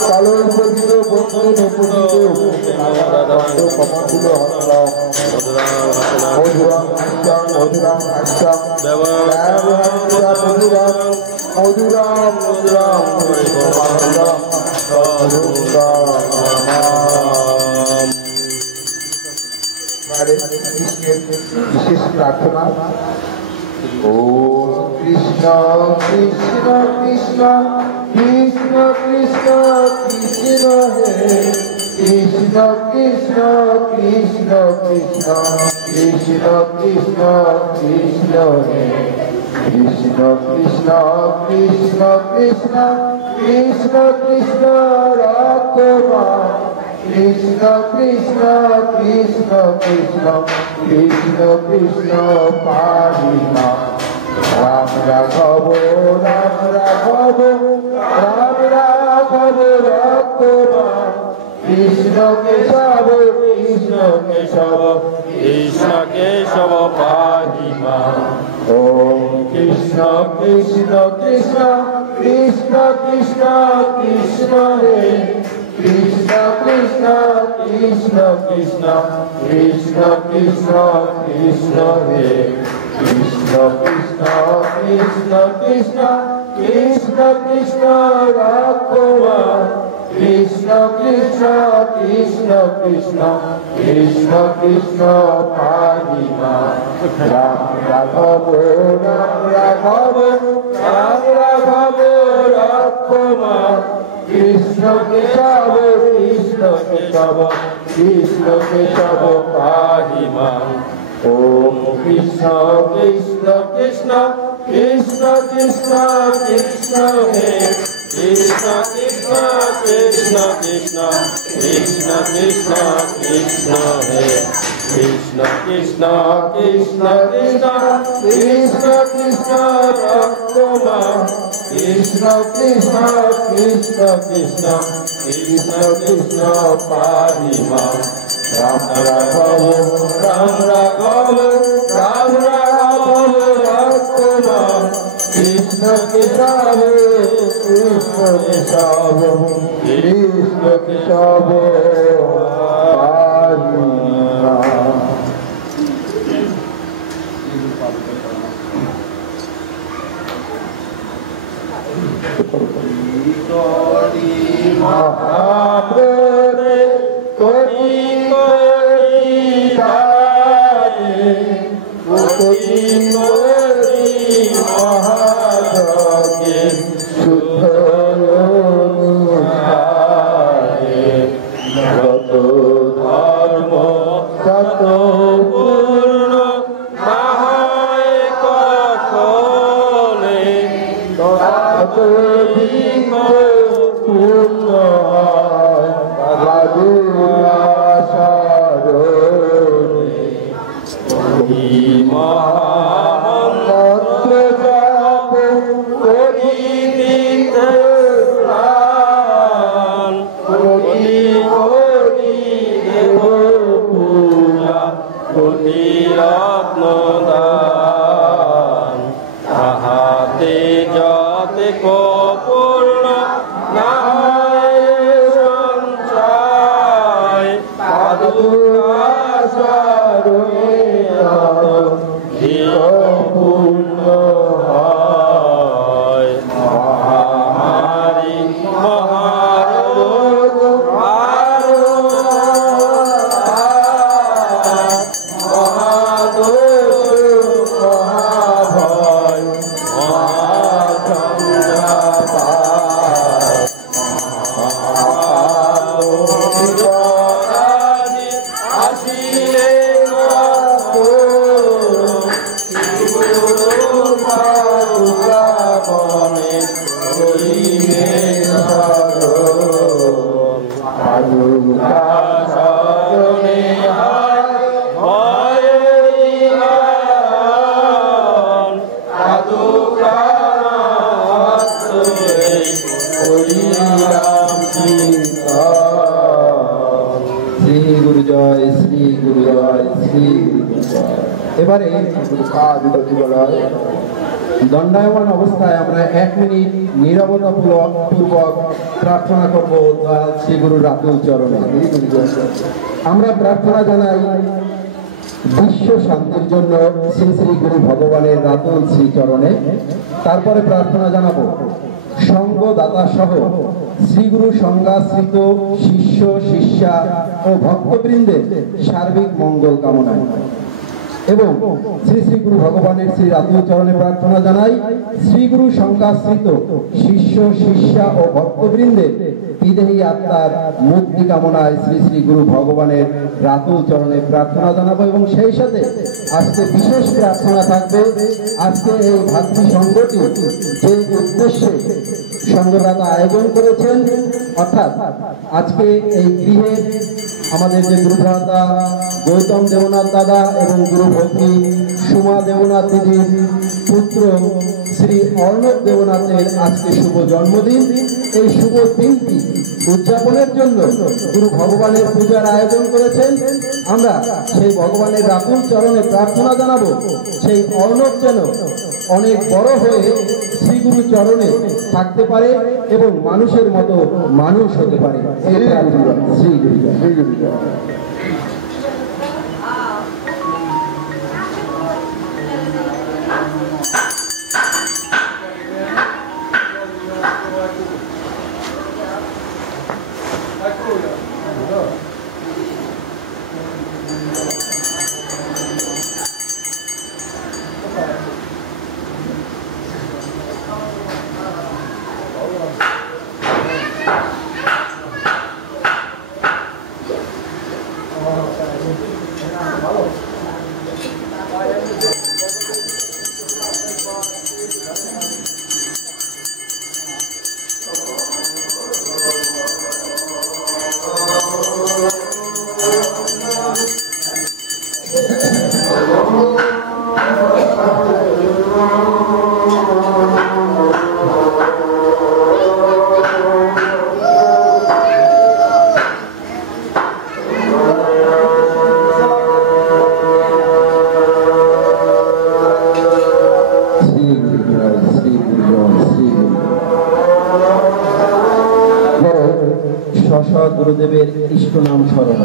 কালোর পরিচিত বন্ধু নিপুণিত কমন্ডিত হরলাম মধুরাম আচ্ছাম মধুরাম আচ্ছাম মধুরাম মধুরাম মধুরাম বিশেষ প্রার্থনা ওম কৃষ্ণ কৃষ্ণ কৃষ্ণ কৃষ্ণ কৃষ্ণ কৃষ্ণ হে কৃষ্ণ কৃষ্ণ কৃষ্ণ কৃষ্ণ কৃষ্ণ কৃষ্ণ কৃষ্ণ হে কৃষ্ণ কৃষ্ণ কৃষ্ণ কৃষ্ণ কৃষ্ণ কৃষ্ণ রাধা কৃষ্ণ কৃষ্ণ কৃষ্ণ কৃষ্ণ কৃষ্ণ কৃষ্ণ পারিমা রাম রাঘব রাম রাঘব রাম রাঘব রাঘবা কৃষ্ণ কেশব কৃষ্ণ কেশব কৃষ্ণ কেশব পারিমা ওম কৃষ্ণ কৃষ্ণ কৃষ্ণ কৃষ্ণ কৃষ্ণ কৃষ্ণ হে কৃষ্ণ কৃষ্ণ কৃষ্ণ কৃষ্ণ কৃষ্ণ কৃষ্ণ কৃষ্ণ হে কৃষ্ণ কৃষ্ণ কৃষ্ণ কৃষ্ণ কৃষ্ণ কৃষ্ণ রাঘবা কৃষ্ণ কৃষ্ণ কৃষ্ণ কৃষ্ণ কৃষ্ণ কৃষ্ণ পারিমা রাম রাঘব রাম রাঘব রাম রাঘব রাঘবা কৃষ্ণ কেশব কৃষ্ণ কেশব কৃষ্ণ কেশব পারিমা ওম কৃষ্ণ কৃষ্ণ কৃষ্ণ কৃষ্ণ কৃষ্ণ কৃষ্ণ হে কৃষ্ণ কৃষ্ণ কৃষ্ণ কৃষ্ণ কৃষ্ণ কৃষ্ণ কৃষ্ণ হে কৃষ্ণ কৃষ্ণ কৃষ্ণ কৃষ্ণ কৃষ্ণ কৃষ্ণ রাঘবা কৃষ্ণ কৃষ্ণ কৃষ্ণ কৃষ্ণ কৃষ্ণ কৃষ্ণ পারিমা রাম রাঘব রাম রাঘব রাম রাঘব রাঘবা কৃষ্ণ কেশব কৃষ্ণ কেশব কৃষ্ণ কেশব পারিমা মহাপ্রে কোটি কোটি ধারে কোটি কোটি মহাযজ্ঞে শুদ্ধ অনুসারে যত ধর্ম তত পূর্ণ নাহায় কখনে তত পূর্ণ মহামন্ত্র জপ করিতে প্রাণ কোটি কোটি দেব পূজা কোটি রত্ন দান তাহাতে যতে পূর্ণ নাহায় সঞ্চয় পাদুকা শরণে পূর্ণ হয় মহামারী মহারোগ মহাদোষ মহাভয় এবারে দণ্ডায়মান অবস্থায় আমরা 1 মিনিট নীরবতা পূর্বক প্রার্থনা করব দয়াল শ্রী গুরু রাতুল চরণে। আমরা প্রার্থনা জানাই বিশ্ব শান্তির জন্য শ্রী শ্রী গুরু ভগবানের রাতুল শ্রী চরণে। তারপরে প্রার্থনা জানাবো সঙ্গ দাতা সহ শ্রীগুরু সংজ্ঞাশ্রিত শিষ্য শিষ্যা ও ভক্তবৃন্দের সার্বিক মঙ্গল কামনায় এবং শ্রী শ্রী গুরু ভগবানের শ্রী রাতুল চরণে প্রার্থনা জানাই শ্রীগুরু সংজ্ঞাশ্রিত শিষ্য শিষ্যা ও ভক্তবৃন্দের বিদেহী আত্মার মুক্তি কামনায় শ্রী শ্রী গুরু ভগবানের রাতুল চরণে প্রার্থনা জানাবো। এবং সেই সাথে আজকে বিশেষ প্রার্থনা থাকবে। আজকে এই ভাতৃ সংঘটি যে উদ্দেশ্যে সংঘদাতা আয়োজন করেছেন, অর্থাৎ আজকে এই গৃহে আমাদের যে গুরুভ্রাতা গৌতম দেবনাথ দাদা এবং গুরু ভগ্নী সুমা দেবনাথ দিদির পুত্র শ্রী অর্ণব দেবনাথের আজকে শুভ জন্মদিন। এই শুভ দিনটি উদযাপনের জন্য গুরু ভগবানের পূজার আয়োজন করেছেন। আমরা সেই ভগবানের রাতুল চরণে প্রার্থনা জানাবো সেই অর্ণব যেন অনেক বড় হয়ে শ্রীগুরু চরণে থাকতে পারে এবং মানুষের মতো মানুষ হতে পারে। এই প্রার্থনা শ্রী গুরু। গুরুদেবের ইষ্ট নাম স্মরণ।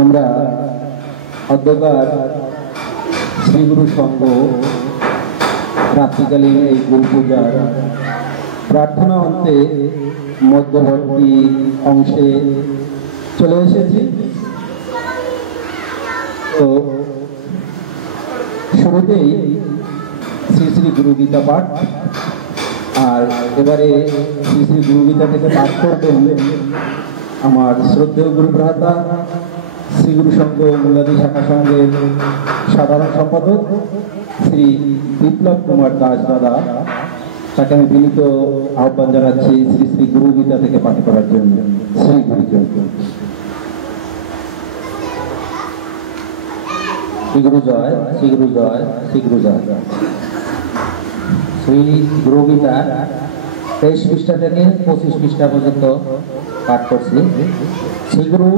আমরা অধ্যকার শ্রীগুরু সংঘ রাত্রিকালীন এই গুরু পূজার প্রার্থনা অন্তে মধ্যবর্তী অংশে চলে এসেছি। তো শুরুতেই শ্রী শ্রী গুরু গীতা পাঠ, আর এবারে শ্রী শ্রী গুরু গীতা থেকে পাঠ করবেন আমার শ্রদ্ধেয় গুরু ভ্রাতা শ্রীগুরু সংঘ মুলাদি শাখা সংঘের সাধারণ সম্পাদক শ্রী বিপ্লব কুমার দাস দাদা। তাকে আমি বিনীত আহ্বান জানাচ্ছি শ্রী শ্রী গুরু গীতা থেকে পাঠ করার জন্য। শ্রী গুরু শ্রী গুরু জয়, শ্রী গুরু জয়, শ্রী গুরু জয়। শ্রী গুরু গীতা 23 পৃষ্ঠা থেকে 25 পৃষ্ঠা পর্যন্ত পাঠ করছি। শ্রী গুরু